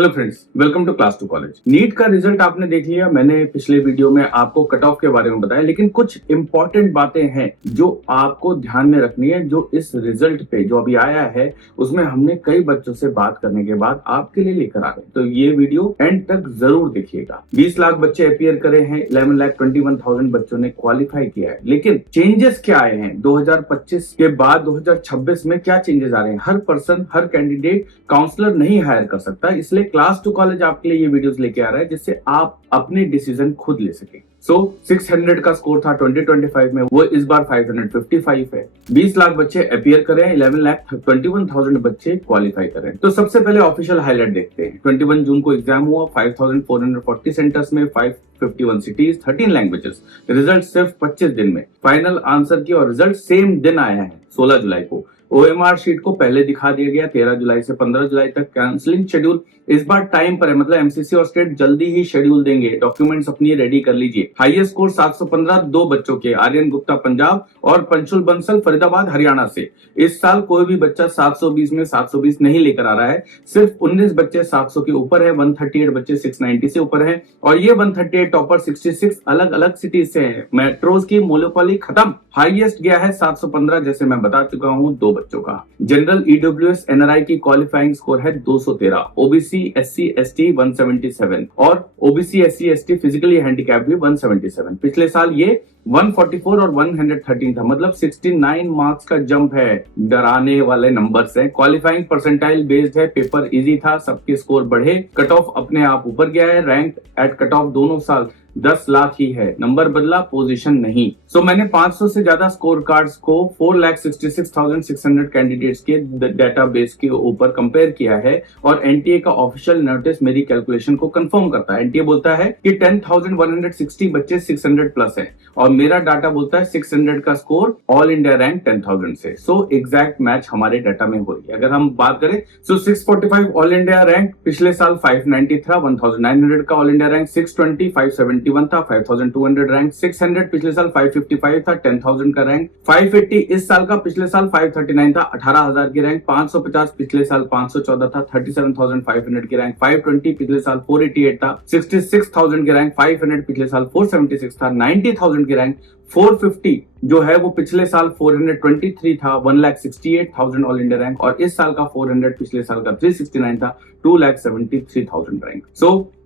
Hello friends, welcome to class 2 college. NEET का result आपने देख लिया। मैंने पिछले वीडियो में आपको कट ऑफ के बारे में बताया, लेकिन कुछ इंपॉर्टेंट बातें हैं जो आपको ध्यान में रखनी है। जो इस रिजल्ट पे जो अभी आया है उसमें हमने कई बच्चों से बात करने के बाद आपके लिए लेकर आ गए, तो ये वीडियो एंड तक जरूर देखिएगा। 20 लाख बच्चे अपीयर करे हैं, 11,21,000 बच्चों ने क्वालिफाई किया है, लेकिन चेंजेस क्या आए हैं 2025 के बाद 2026 में क्या चेंजेस आ रहे हैं। हर पर्सन, हर कैंडिडेट काउंसलर नहीं हायर कर सकता, इसलिए क्लास 2 कॉलेज आपके लिए ये वीडियोस लेके आ रहा है जिससे आप अपने डिसीजन खुद ले सके। 600 का स्कोर था 2025 में, वो इस बार 555 है। 20 लाख बच्चे अपीयर करें, 11,21,000 बच्चे क्वालिफाई करें। तो सबसे पहले ऑफिशियल हाईलाइट देखते हैं। 21 जून को एग्जाम हुआ, 5,440 सेंटर्स में 551 सिटीज, 13 लैंग्वेजेस। रिजल्ट सिर्फ 25 दिन में फाइनल आंसर की, और रिजल्ट सेम दिन आया है 16 जुलाई को। OMR शीट को पहले दिखा दिया गया, 13 जुलाई से 15 जुलाई तक। काउंसलिंग शेड्यूल इस बार टाइम पर है, मतलब MCC और स्टेट जल्दी ही शेड्यूल देंगे। डॉक्यूमेंट्स अपनी रेडी कर लीजिए। हाईएस्ट स्कोर 715 दो बच्चों के, आर्यन गुप्ता पंजाब और पंशुल बंसल फरीदाबाद हरियाणा से। इस साल कोई भी बच्चा 720 में 720 नहीं लेकर आ रहा है, सिर्फ 19 बच्चे 700 के ऊपर है, 138 बच्चे 690 से ऊपर है, और ये 138 टॉपर 66 अलग अलग सिटीज से है। मेट्रोज की मोनोपोली खत्म। हाईएस्ट गया है 715, जैसे मैं बता चुका हूं, दो बच्चों का। जनरल EWS NRI की क्वालिफाइंग स्कोर है 213, OBC SC ST 177 और OBC SC ST physically handicap भी 177। पिछले साल ये 144 और 113 था, मतलब 69 मार्क्स का जंप है। डराने वाले नंबर्स हैं। क्वालिफाइंग परसेंटाइल बेस्ड है, पेपर इजी था, सबके स्कोर बढ़े, कट ऑफ अपने आप ऊपर गया है। रैंक एट कट ऑफ दोनों साल 10 लाख ही है, नंबर बदला, पोजीशन नहीं। मैंने 500 से ज्यादा स्कोर कार्ड्स को 4,66,600 कैंडिडेट्स के डेटाबेस के ऊपर कंपेयर किया है, और NTA का ऑफिशियल नोटिस मेरी कैलकुलेशन को कंफर्म करता है। NTA बोलता है कि 10,160 बच्चे 600 प्लस है, और मेरा डाटा बोलता है 600 का स्कोर ऑल इंडिया रैंक 10,000 से। एग्जैक्ट मैच हमारे डाटा में हो रही है। अगर हम बात करें 645 ऑल इंडिया रैंक, पिछले साल 590 था, 1,900 का ऑल इंडिया रैंक, 620 571 था, 5,200 रैंक, 600 पिछले साल 555 था, 10,000 का रैंक, 580 इस साल का, पिछले साल 539 था, 18,000 की रैंक, 550 पिछले साल 514 था, 37,500 की रैंक, 520 पिछले साल 488 था, 66,000 की रैंक, 500 पिछले साल 476 था, 90,000 की रैंक, 450 जो है वो पिछले साल 423 था, 1,68,000 ऑल इंडिया रैंक, और इस साल का 400 पिछले साल का 369 था, 2,73,000 रैंक।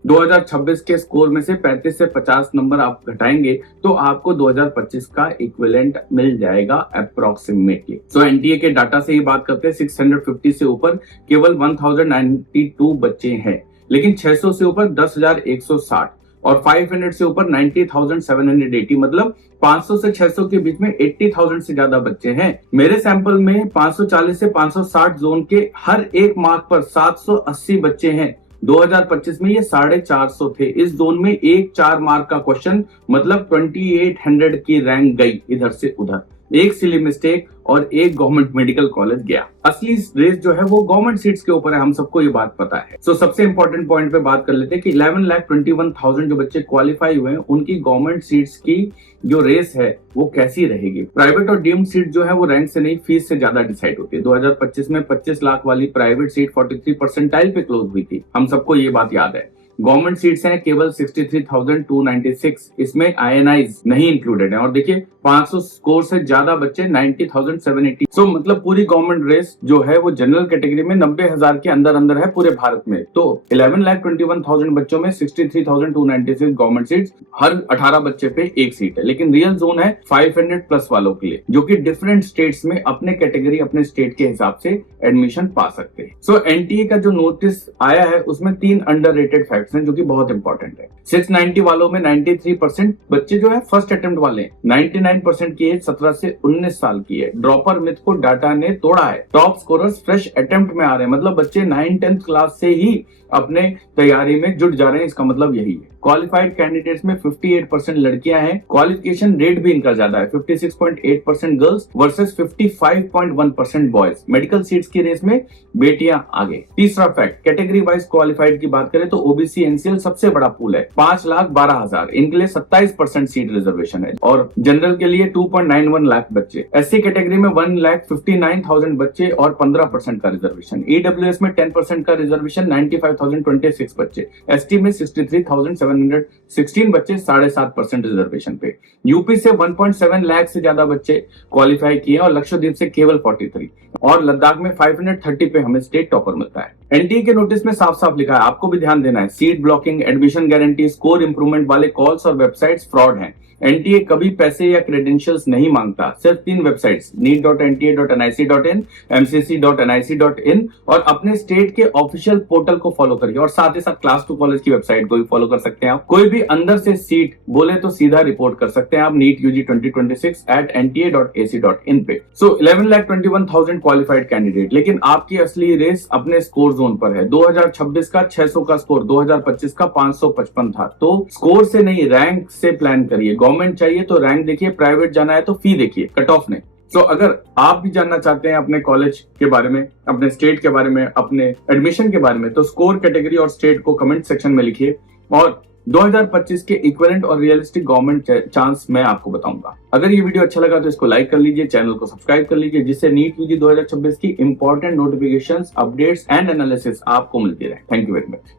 2026 के स्कोर में से 35 से 50 नंबर आप घटाएंगे तो आपको 2025 का इक्विवेलेंट मिल जाएगा अप्रोक्सीमेटली। NTA के डाटा से ही बात करते हैं। 650 से ऊपर केवल 1,092 बच्चे हैं, लेकिन 600 से ऊपर 10,160, और 500 से ऊपर 90,780, मतलब 500 से 600 के बीच में 80,000 से ज्यादा बच्चे हैं। मेरे सैंपल में 540 से 560 जोन के हर एक मार्क पर 780 बच्चे हैं। 2025 में ये 450 थे। इस जोन में एक 4 मार्क का क्वेश्चन, मतलब 2800 की रैंक गई इधर से उधर। एक सिली मिस्टेक और एक गवर्नमेंट मेडिकल कॉलेज गया। असली रेस जो है वो गवर्नमेंट सीट्स के ऊपर है, हम सबको ये बात पता है। सबसे इंपॉर्टेंट पॉइंट पे बात कर लेते हैं कि 11,21,000 जो बच्चे क्वालिफाई हुए हैं, उनकी गवर्नमेंट सीट्स की जो रेस है वो कैसी रहेगी। प्राइवेट और डीम्ड सीट जो है वो रैंक से नहीं, फीस से ज्यादा डिसाइड होती है। 2025 में 25 लाख वाली प्राइवेट सीट 43 परसेंटाइल पे क्लोज हुई थी, हम सबको ये बात याद है। गवर्नमेंट सीट्स हैं केवल 63,296, इसमें INIs नहीं इंक्लूडेड है। और देखिए 500 स्कोर से ज्यादा बच्चे 90,780। मतलब पूरी गवर्नमेंट रेस जो है वो जनरल कैटेगरी में 90,000 के अंदर अंदर है पूरे भारत में। 11,21,000 बच्चों में 63,296 गवर्नमेंट सीट्स, हर 18 बच्चे पे एक सीट है। लेकिन रियल जोन है 500 प्लस वालों के लिए, जो कि डिफरेंट स्टेट्स में अपने कैटेगरी, अपने स्टेट के हिसाब से एडमिशन पा सकते हैं। NTA का जो नोटिस आया है उसमें 3 अंडररेटेड फैक्ट्स हैं जो कि बहुत इंपॉर्टेंट है। 690 वालों में 93% बच्चे जो है फर्स्ट अटेम्प्ट वाले हैं। 99% की एज 17 से 19 साल की है। ड्रॉपर मिथ को डाटा ने तोड़ा है। टॉप स्कोरर्स फ्रेश अटेम्प्ट में आ रहे हैं, मतलब बच्चे 9th-10th क्लास से ही अपने तैयारी में जुट जा रहे हैं। इसका मतलब यही है। क्वालिफाइड कैंडिडेट्स में 58% लड़कियां हैं। क्वालिफिकेशन रेट भी इनका ज्यादा है, 56.8% girls versus 55.1% boys. Medical seats की रेस में बेटियां आगे। तीसरा फैक्ट, कैटेगरी वाइज क्वालिफाइड की बात करें तो OBC NCL सबसे बड़ा पूल है, 5,12,000। इनके लिए 27% सीट रिजर्वेशन है, और जनरल के लिए 2.91 लाख बच्चे। SC कैटेगरी में 1,59,000 बच्चे और 15% का रिजर्वेशन। EWS में 10% का रिजर्वेशन, 95,000 65,026 बच्चे, एसटी में 63,716 बच्चे 7.5% रिजर्वेशन पे। यूपी से 1.7 लाख से ज्यादा बच्चे क्वालिफाई किए और लक्षद्वीप से केवल 43 और लद्दाख में 530 पे हमें स्टेट टॉपर मिलता है। एनटीए के नोटिस में साफ साफ लिखा है, आपको भी ध्यान देना है, seat blocking, admission guarantee, score improvement वाले कॉल्स और वेबसाइट्स फ्रॉड हैं। एनटीए कभी पैसे या क्रेडेंशियल्स नहीं मांगता। सिर्फ 3 वेबसाइट्स neet.nta.nic.in, mcc.nic.in और अपने स्टेट के ऑफिशियल पोर्टल को फॉलो करिए और साथ ही साथ क्लास 2 कॉलेज की वेबसाइट को भी फॉलो कर सकते हैं आप। कोई भी अंदर से सीट बोले तो सीधा रिपोर्ट कर सकते हैं आप NEET UG 2026 @nta.ac.in पे। सो 11,21,000 क्वालिफाइड कैंडिडेट, लेकिन आपकी असली रेस अपने स्कोर जोन पर है। 2026 का 600 का स्कोर 2025 का 555 था। तो स्कोर से नहीं, रैंक से प्लान करिए। गवर्नमेंट चाहिए तो रैंक देखिए, प्राइवेट जाना है तो फी देखिए, कट ऑफ नहीं। तो अगर आप भी जानना चाहते हैं अपने कॉलेज के बारे में, अपने स्टेट के बारे में, अपने एडमिशन के बारे में, तो स्कोर, कैटेगरी और स्टेट को कमेंट सेक्शन में लिखिए और 2025 के इक्विवेलेंट और रियलिस्टिक गवर्नमेंट चांस मैं आपको बताऊंगा। अगर ये वीडियो अच्छा लगा तो इसको लाइक कर लीजिए, चैनल को सब्सक्राइब कर लीजिए, जिससे नीट यूजी 2026 की important notifications, updates and analysis आपको मिलती रहे। Thank you very much.